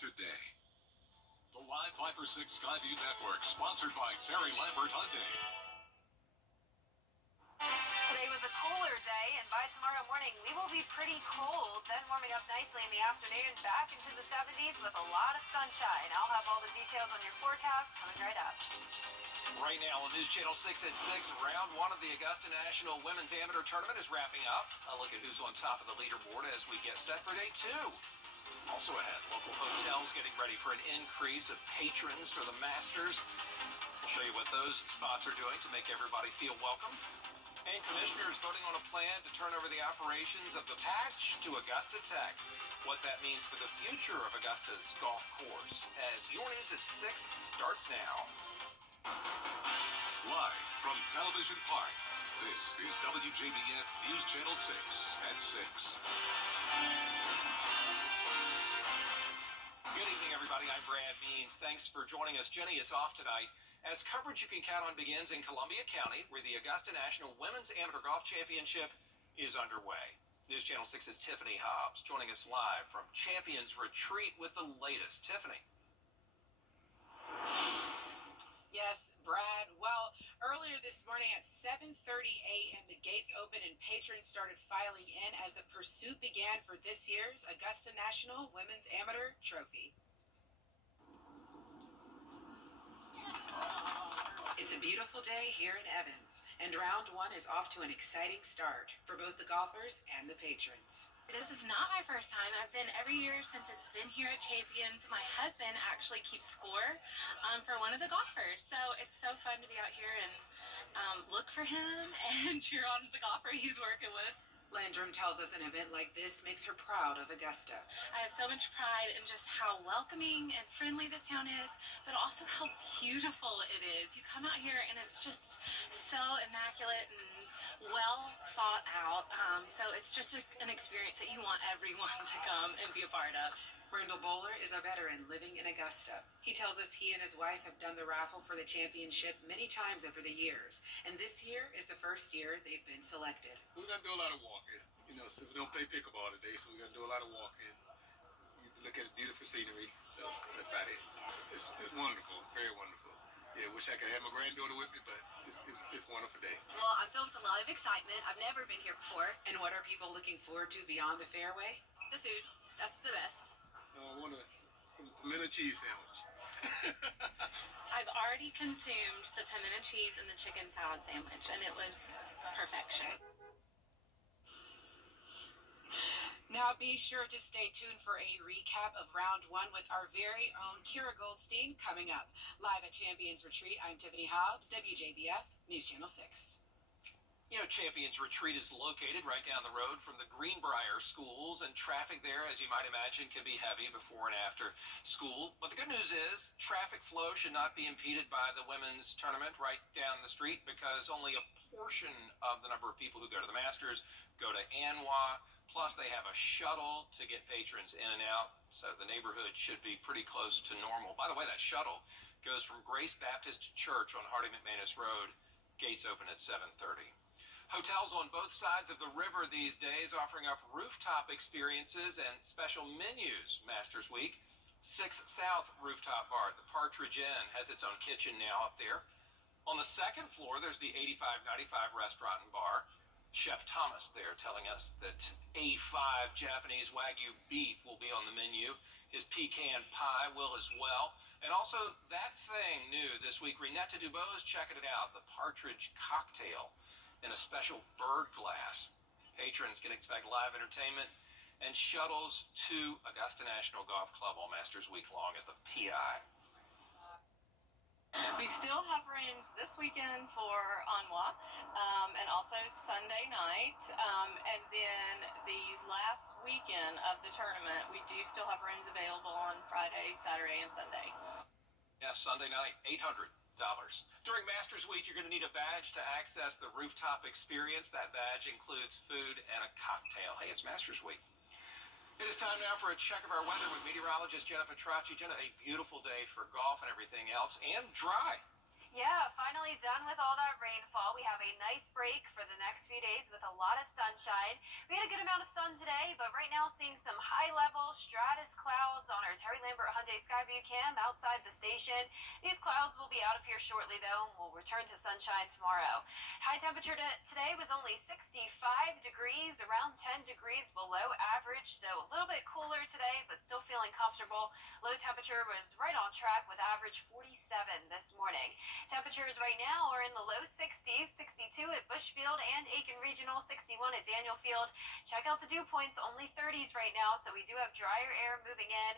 today. The Live 5 for 6 Skyview Network, sponsored by Terry Lambert Hyundai. Today was a cooler day, and by tomorrow morning, we will be pretty cold, then warming up nicely in the afternoon, back into the 70s with a lot of sunshine. I'll have all the details on your forecast coming right up. Right now on News Channel 6 at 6, round one of the Augusta National Women's Amateur Tournament is wrapping up. A look at who's on top of the leaderboard as we get set for day 2. Also ahead, local hotels getting ready for an increase of patrons for the Masters. We'll show you what those spots are doing to make everybody feel welcome. And commissioners voting on a plan to turn over the operations of the Patch to Augusta Tech. What that means for the future of Augusta's golf course. As your News at 6 starts now. Live from Television Park, this is WJBF News Channel 6 at 6. Good evening, everybody. I'm Brad Means. Thanks for joining us. Jenny is off tonight, as coverage you can count on begins in Columbia County, where the Augusta National Women's Amateur Golf Championship is underway. News Channel 6's Tiffany Hobbs joining us live from Champions Retreat with the latest. Tiffany. Yes, Brad. Well, earlier this morning at 7:30 a.m., the gates opened and patrons started filing in as the pursuit began for this year's Augusta National Women's Amateur Trophy. It's a beautiful day here in Evans, and round one is off to an exciting start for both the golfers and the patrons. This is not my first time. I've been every year since it's been here at Champions. My husband actually keeps score for one of the golfers. So it's so fun to be out here and look for him and cheer on the golfer he's working with. Landrum tells us an event like this makes her proud of Augusta. I have so much pride in just how welcoming and friendly this town is, but also how beautiful it is. You come out here and it's just so immaculate and well thought out. So it's just an experience that you want everyone to come and be a part of. Randall Bowler is a veteran living in Augusta. He tells us he and his wife have done the raffle for the championship many times over the years, and this year is the first year they've been selected. We're gonna do a lot of walking. So we don't play pickleball today, so we're gonna do a lot of walking. You look at beautiful scenery, so that's about it. It's wonderful, very wonderful. Yeah, wish I could have my granddaughter with me, but it's a wonderful day. Well, I'm filled with a lot of excitement. I've never been here before. And what are people looking forward to beyond the fairway? The food, that's the best. I want a pimento cheese sandwich. I've already consumed the pimento cheese and the chicken salad sandwich, and it was perfection. Now be sure to stay tuned for a recap of round one with our very own Kira Goldstein coming up. Live at Champions Retreat, I'm Tiffany Hobbs, WJBF News Channel 6. You know, Champions Retreat is located right down the road from the Greenbrier schools, and traffic there, as you might imagine, can be heavy before and after school. But the good news is traffic flow should not be impeded by the women's tournament right down the street, because only a portion of the number of people who go to the Masters go to ANWA. Plus, they have a shuttle to get patrons in and out, so the neighborhood should be pretty close to normal. By the way, that shuttle goes from Grace Baptist Church on Hardy McManus Road. Gates open at 7:30. Hotels on both sides of the river these days offering up rooftop experiences and special menus. Masters Week. 6th South Rooftop Bar, the Partridge Inn, has its own kitchen now up there. On the second floor, there's the 8595 Restaurant and Bar. Chef Thomas there telling us that A5 Japanese Wagyu beef will be on the menu. His pecan pie will as well. And also, that thing new this week, Renetta Dubose checking it out, the Partridge Cocktail in a special bird glass. Patrons can expect live entertainment and shuttles to Augusta National Golf Club all Masters Week long at the PI. We still have rooms this weekend for ANWA, and also Sunday night, and then the last weekend of the tournament, we do still have rooms available on Friday, Saturday, and Sunday. Yeah, Sunday night, $800. During Masters Week, you're going to need a badge to access the rooftop experience. That badge includes food and a cocktail. Hey, it's Masters Week. It is time now for a check of our weather with meteorologist Jenna Petracci. Jenna, a beautiful day for golf and everything else, and dry. Yeah, finally done with all that rainfall. We have a nice break for the next few days with a lot of sunshine. We had a good amount of sun today, but right now seeing some high-level stratus clouds on our Terry Lambert Wjbf outside the station. These clouds will be out of here shortly, though, and we'll return to sunshine tomorrow. High temperature today was only 65 degrees, around 10 degrees below average, so a little bit cooler today, but still feeling comfortable. Low temperature was right on track with average 47 this morning. Temperatures right now are in the low 60s, 62 at Bushfield and Aiken Regional, 61 at Daniel Field. Check out the dew points, only 30s right now, so we do have drier air moving in,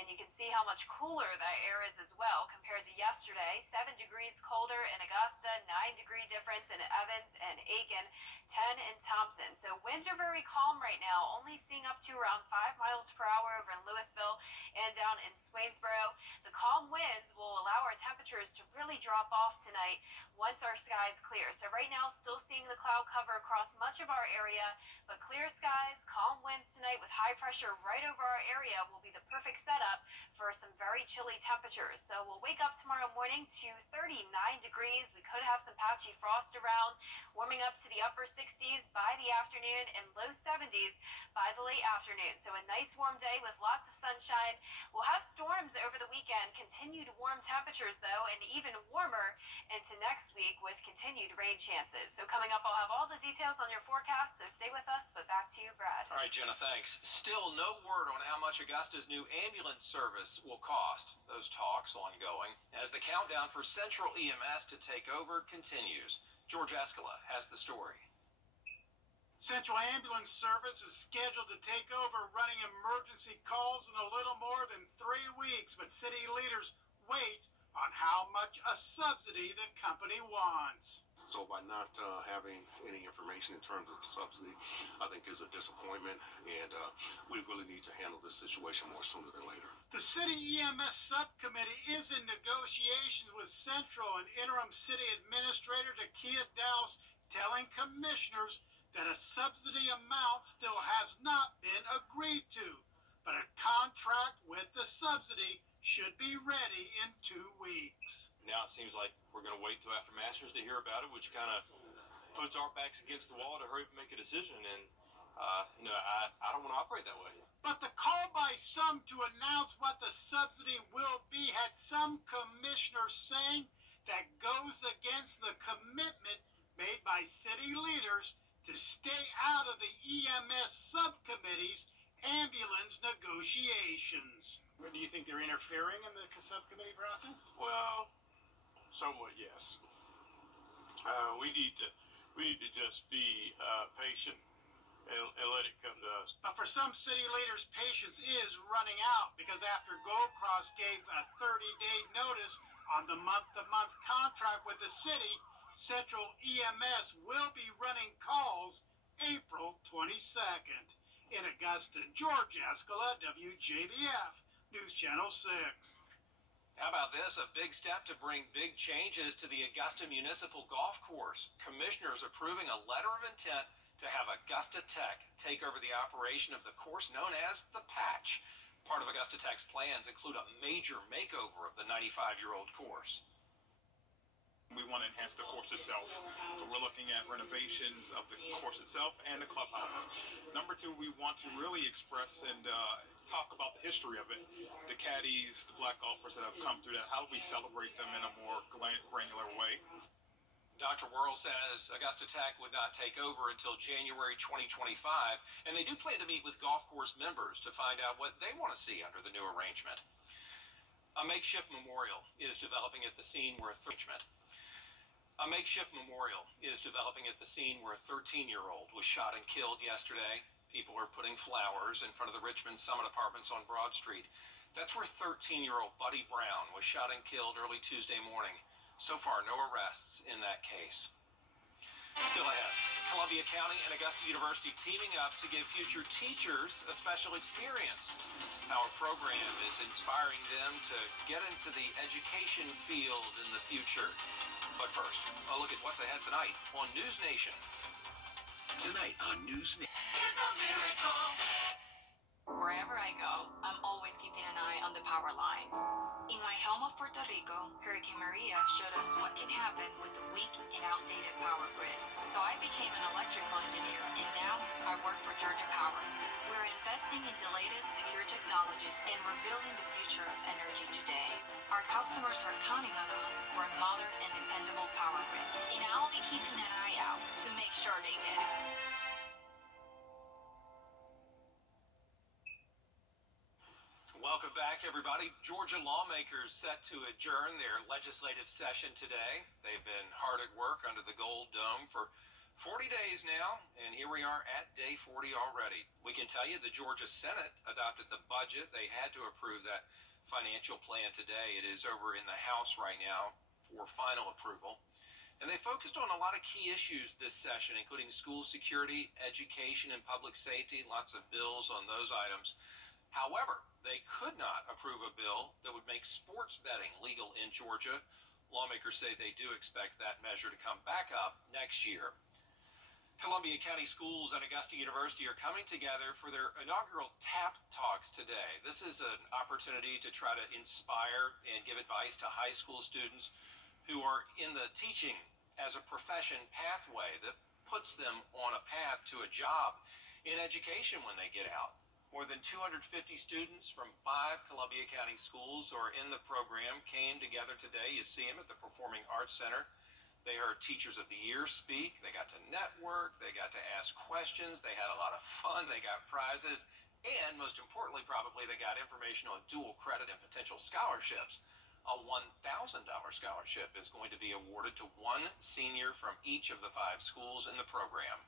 and you can see how much cooler that air is as well compared to yesterday. 7 degrees colder in Augusta, 9-degree difference in Evans and Aiken, 10 in Thompson. So winds are very calm right now, only seeing up to around 5 miles per hour over in Louisville and down in Swainsboro. The calm winds will allow our temperatures to really drop off tonight once our skies clear. So right now, still seeing the cloud cover across much of our area, but clear skies, calm winds tonight with high pressure right over our area will be the perfect setup for some very chilly temperatures. So we'll wake up tomorrow morning to 39 degrees. We could have some patchy frost around, warming up to the upper 60s by the afternoon and low 70s by the late afternoon. So a nice warm day with lots of sunshine. We'll have storms over the weekend, continued warm temperatures though, and even warmer into next week with continued rain chances. So coming up, I'll have all the details on your forecast, so stay with us, but back to you, Brad. All right, Jenna, thanks. Still no word on how much Augusta's new ambulance service will cost. Those talks ongoing as the countdown for Central EMS to take over continues. George Escala has the story. Central Ambulance Service is scheduled to take over running emergency calls in a little more than 3 weeks, but city leaders wait on how much a subsidy the company wants. So by not having any information in terms of subsidy, I think is a disappointment, and we really need to handle this situation more sooner than later. The city EMS subcommittee is in negotiations with Central and interim city administrator Takia Douse, telling commissioners that a subsidy amount still has not been agreed to, but a contract with the subsidy should be ready in 2 weeks. Now it seems like we're going to wait till after Masters to hear about it, which kind of puts our backs against the wall to hurry up and make a decision. And, I don't want to operate that way. But the call by some to announce what the subsidy will be had some commissioners saying that goes against the commitment made by city leaders to stay out of the EMS subcommittee's ambulance negotiations. Do you think they're interfering in the subcommittee process? Well, somewhat, yes. We need to just be patient and let it come to us. But for some city leaders, patience is running out because after Gold Cross gave a 30-day notice on the month-to-month contract with the city, Central EMS will be running calls April 22nd. In Augusta, George Escala, WJBF, News Channel 6. How about this? A big step to bring big changes to the Augusta Municipal Golf Course. Commissioners approving a letter of intent to have Augusta Tech take over the operation of the course known as the Patch. Part of Augusta Tech's plans include a major makeover of the 95-year-old course. We want to enhance the course itself, so we're looking at renovations of the course itself and the clubhouse. Number two, we want to really express and talk about the history of it. The caddies, the black golfers that have come through that, how do we celebrate them in a more granular way? Dr. Worrell says Augusta Tech would not take over until January 2025, and they do plan to meet with golf course members to find out what they want to see under the new arrangement. A makeshift memorial is developing at the scene where a 13-year-old was shot and killed yesterday. People are putting flowers in front of the Richmond Summit Apartments on Broad Street. That's where 13-year-old Buddy Brown was shot and killed early Tuesday morning. So far, no arrests in that case. Still ahead, Columbia County and Augusta University teaming up to give future teachers a special experience. Our program is inspiring them to get into the education field in the future. But first, a look at what's ahead tonight on News Nation. Tonight on News Nation. It's a miracle. Wherever I go, I'm always keeping an eye on the power lines. In my home of Puerto Rico, Hurricane Maria showed us what can happen with a weak and outdated power grid. So I became an electrical engineer, and now I work for Georgia Power. We're investing in the latest secure technologies, and we're building the future of energy customers are counting on us for a modern and dependable power grid. And I'll be keeping an eye out to make sure they get it. Welcome back, everybody. Georgia lawmakers set to adjourn their legislative session today. They've been hard at work under the Gold Dome for 40 days now, and here we are at day 40 already. We can tell you the Georgia Senate adopted the budget. They had to approve that financial plan today. It is over in the House right now for final approval. And they focused on a lot of key issues this session, including school security, education, and public safety. Lots of bills on those items. However, they could not approve a bill that would make sports betting legal in Georgia. Lawmakers say they do expect that measure to come back up next year. Columbia County Schools and Augusta University are coming together for their inaugural TAP Talks today. This is an opportunity to try to inspire and give advice to high school students who are in the teaching as a profession pathway that puts them on a path to a job in education when they get out. More than 250 students from 5 Columbia County schools who are in the program came together today. You see them at the Performing Arts Center. They heard Teachers of the Year speak. They got to network. They got to ask questions. They had a lot of fun. They got prizes. And most importantly, probably, they got information on dual credit and potential scholarships. A $1,000 scholarship is going to be awarded to one senior from each of the 5 schools in the program.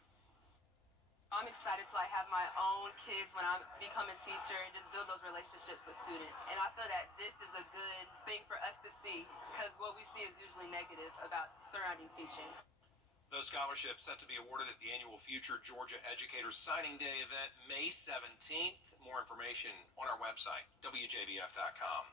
I'm excited to have my own kids when I become a teacher and just build those relationships with students. And I feel that this is a good thing for us to see because what we see is usually negative about surrounding teaching. Those scholarships set to be awarded at the annual Future Georgia Educators Signing Day event May 17th. More information on our website, wjbf.com.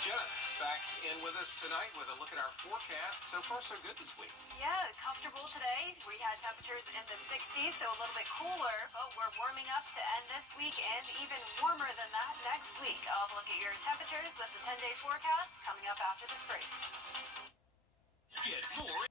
Jenna, back in with us tonight with a look at our forecast. So far, so good this week. Yeah, comfortable today. We had temperatures in the 60s, so a little bit cooler, but we're warming up to end this week and even warmer than that next week. I'll look at your temperatures with the 10-day forecast coming up after this break. Get more.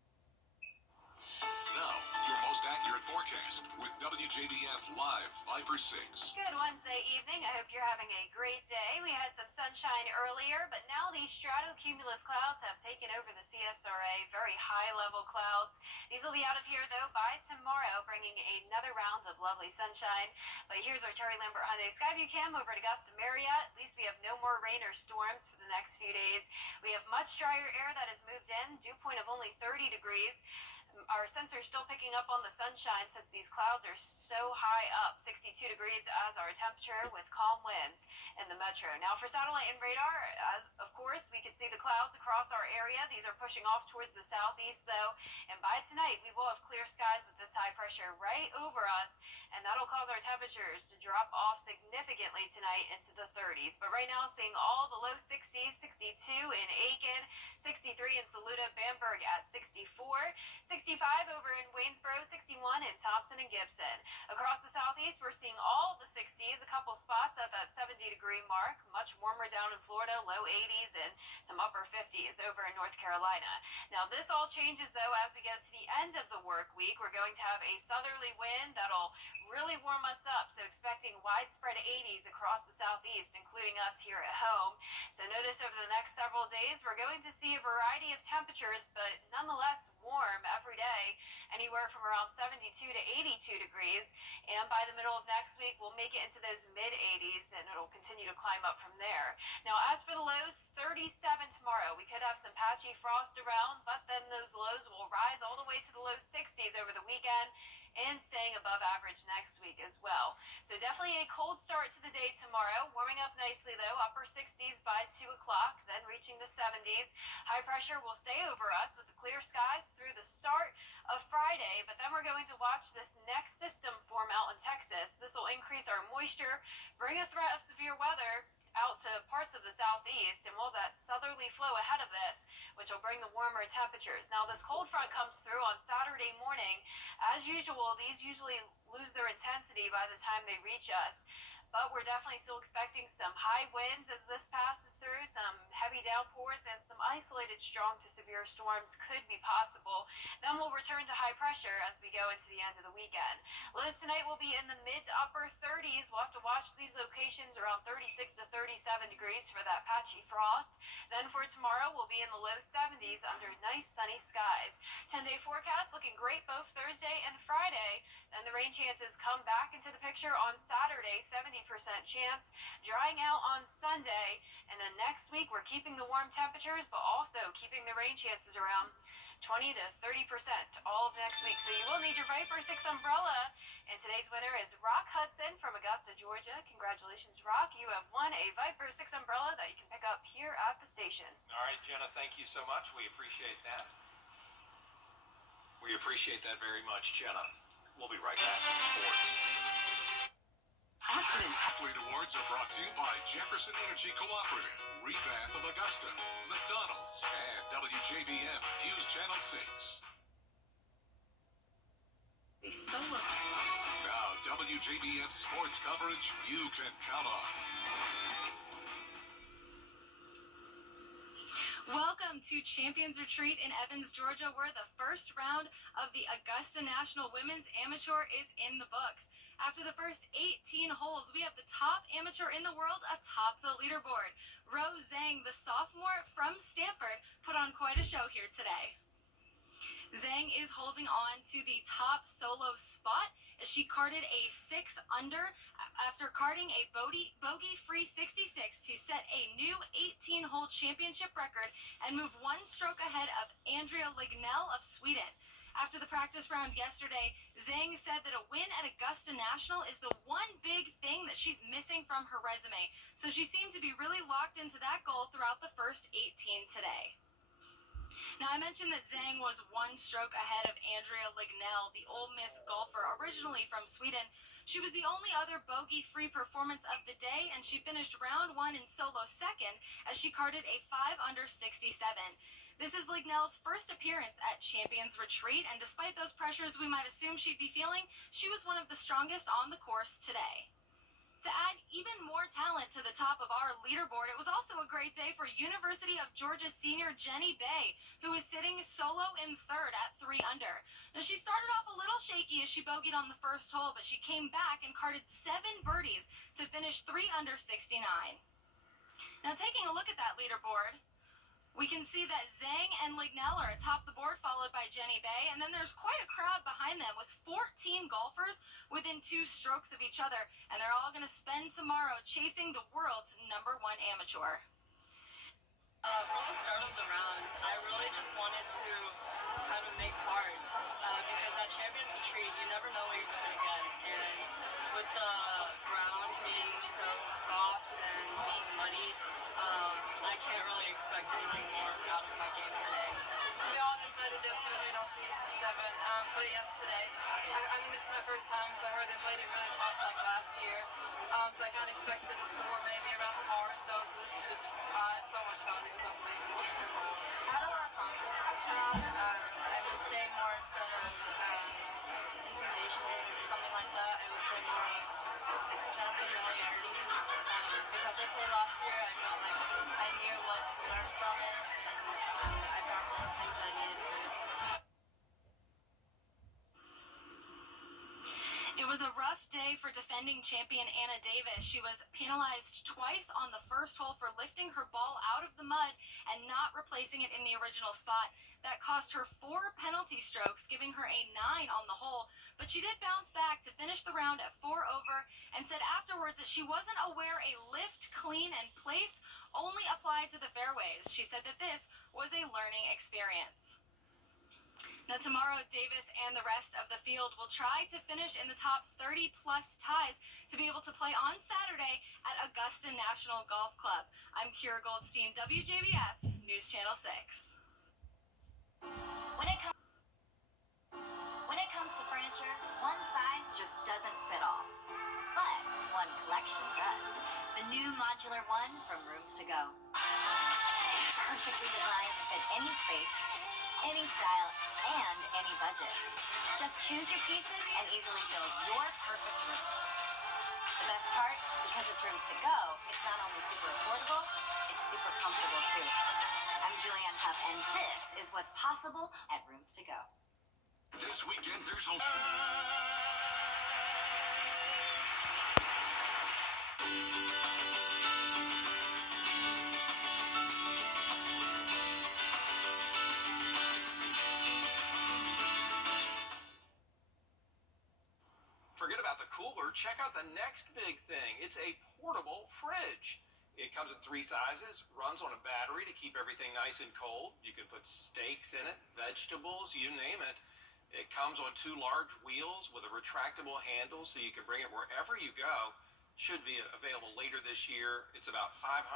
Now, your most accurate forecast with WJBF Live 5 for 6. Good Wednesday evening. I hope you're having a great day. We had some sunshine earlier, but now these stratocumulus clouds have taken over the CSRA, very high-level clouds. These will be out of here, though, by tomorrow, bringing another round of lovely sunshine. But here's our Terry Lambert Hyundai Skyview Cam over at Augusta Marriott. At least we have no more rain or storms for the next few days. We have much drier air that has moved in, dew point of only 30 degrees. Our sensor is still picking up on the sunshine since these clouds are so high up, 62 degrees as our temperature with calm winds in the metro. Now for satellite and radar, as of course we can see the clouds across our area. These are pushing off towards the southeast though, and by tonight we will have clear skies with this high pressure right over us, and that'll cause our temperatures to drop off significantly tonight into the 30s. But right now seeing all the low 60s, 62 in Aiken, 63 in Saluda, Bamberg at 64, 65 over in Waynesboro, 61 in Thompson and Gibson. Across the southeast, we're seeing all the 60s, a couple spots at that 70-degree mark. Much warmer down in Florida, low 80s and some upper 50s over in North Carolina. Now, this all changes, though, as we get to the end of the work week. We're going to have a southerly wind that'll really warm us up, so expecting widespread 80s across the southeast, including us here at home. So notice over the next several days, we're going to see a variety of temperatures, but nonetheless warm every day, anywhere from around 72 to 82 degrees. And by the middle of next week, we'll make it into those mid-80s, and it'll continue to climb up from there. Now, as for the lows, 37 tomorrow. We could have some patchy frost around, but then those lows will rise all the way to the low 60s over the weekend and staying above average next week as well. So definitely a cold start to the day tomorrow. Warming up nicely, though, upper 60s by 2 o'clock, then reaching the 70s. High pressure will stay over us with the clear skies through the start of Friday, but then we're going to watch this next system form out in Texas. This will increase our moisture, bring a threat of severe weather out to parts of the southeast, and we'll have that southerly flow ahead of this, which will bring the warmer temperatures. Now, this cold front comes through on Saturday morning. As usual, these usually lose their intensity by the time they reach us, but we're definitely still expecting some high winds as this passes through, some heavy down downpours and some isolated strong to severe storms could be possible. Then we'll return to high pressure as we go into the end of the weekend. Lows tonight will be in the mid to upper 30s. We'll have to watch these locations around 36 to 37 degrees for that patchy frost. Then for tomorrow, we'll be in the low 70s under nice sunny skies. 10-day forecast looking great both Thursday and Friday. Then the rain chances come back into the picture on Saturday, 70% chance, drying out on Sunday. And then next week, we're keeping the warm temperatures, but also keeping the rain chances around 20 to 30% all of next week. So you will need your Viper 6 umbrella. And today's winner is Rock Hudson from Augusta, Georgia. Congratulations, Rock. You have won a Viper 6 umbrella that you can pick up here at the station. All right, Jenna, thank you so much. We appreciate that. We appreciate that very much, Jenna. We'll be right back with sports. Athlete Awards are brought to you by Jefferson Energy Cooperative, Wjbf of Augusta, McDonald's, and WJBF News Channel 6. Now, WJBF sports coverage you can count on. Welcome to Champions Retreat in Evans, Georgia, where the first round of the Augusta National Women's Amateur is in the books. After the first 18 holes, we have the top amateur in the world atop the leaderboard. Rose Zhang, the sophomore from Stanford, put on quite a show here today. Zhang is holding on to the top solo spot as she carded a 6 under after carding a bogey-free 66 to set a new 18-hole championship record and move one stroke ahead of Andrea Lignell of Sweden. After the practice round yesterday, Zhang said that a win at Augusta National is the one big thing that she's missing from her resume. So she seemed to be really locked into that goal throughout the first 18 today. Now, I mentioned that Zhang was one stroke ahead of Andrea Lignell, the Ole Miss golfer originally from Sweden. She was the only other bogey-free performance of the day, and she finished round one in solo second as she carded a 5 under 67. This is Lignell's first appearance at Champions Retreat, and despite those pressures we might assume she'd be feeling, she was one of the strongest on the course today. To add even more talent to the top of our leaderboard, it was also a great day for University of Georgia senior Jenny Bay, who is sitting solo in third at 3 under. Now, she started off a little shaky as she bogeyed on the first hole, but she came back and carded 7 birdies to finish 3 under 69. Now, taking a look at that leaderboard, we can see that Zhang and Lignell are atop the board, followed by Jenny Bay, and then there's quite a crowd behind them with 14 golfers within 2 strokes of each other, and they're all going to spend tomorrow chasing the world's #1 amateur. From the start of the round, I really just wanted to kind of make pars because at Champions Retreat, you never know what you're going to get, and with the ground being so soft and being muddy, I can't really expect anything more out of my game today. To be honest, I definitely don't see 67, but yesterday, I mean, it's my first time, so I heard they played it really tough like last year, so I kind of expected a score maybe around par, so this is just, it's so much fun, it was unbelievable. I had a lot of confidence this round. I would say more instead of intimidation or something like that, I would say more of kind of familiarity. Because I played last year, I felt like I knew what to learn from it, and I practiced the things I needed to do. It was a rough day for defending champion Anna Davis. She was penalized twice on the first hole for lifting her ball out of the mud and not replacing it in the original spot. That cost her 4 penalty strokes, giving her a 9 on the hole. But she did bounce back to finish the round at 4 over and said afterwards that she wasn't aware a lift, clean, and place only applied to the fairways. She said that this was a learning experience. Now, tomorrow, Davis and the rest of the field will try to finish in the top 30-plus ties to be able to play on Saturday at Augusta National Golf Club. I'm Kira Goldstein, WJBF News Channel 6. When it comes to furniture, one size just doesn't fit all. But one collection does. The new Modular One from Rooms to Go. Perfectly designed to fit any space, any style, and any budget. Just choose your pieces and easily build your perfect room. The best part, because it's Rooms to Go, it's not only super affordable, it's super comfortable too. Julianne Hough, and this is what's possible at Rooms to Go. This weekend, there's a... Forget about the cooler. Check out the next big thing. It's a portable fridge. It comes in 3 sizes, runs on a battery to keep everything nice and cold. You can put steaks in it, vegetables, you name it. It comes on 2 large wheels with a retractable handle so you can bring it wherever you go. Should be available later this year. It's about $500.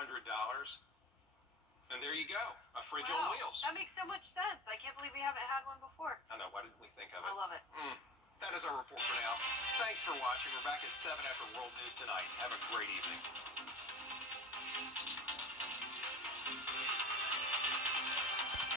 And there you go, a fridge on wheels. That makes so much sense. I can't believe we haven't had one before. I know, why didn't we think of it? I love it. That is our report for now. Thanks for watching. We're back at 7 after World News Tonight. Have a great evening.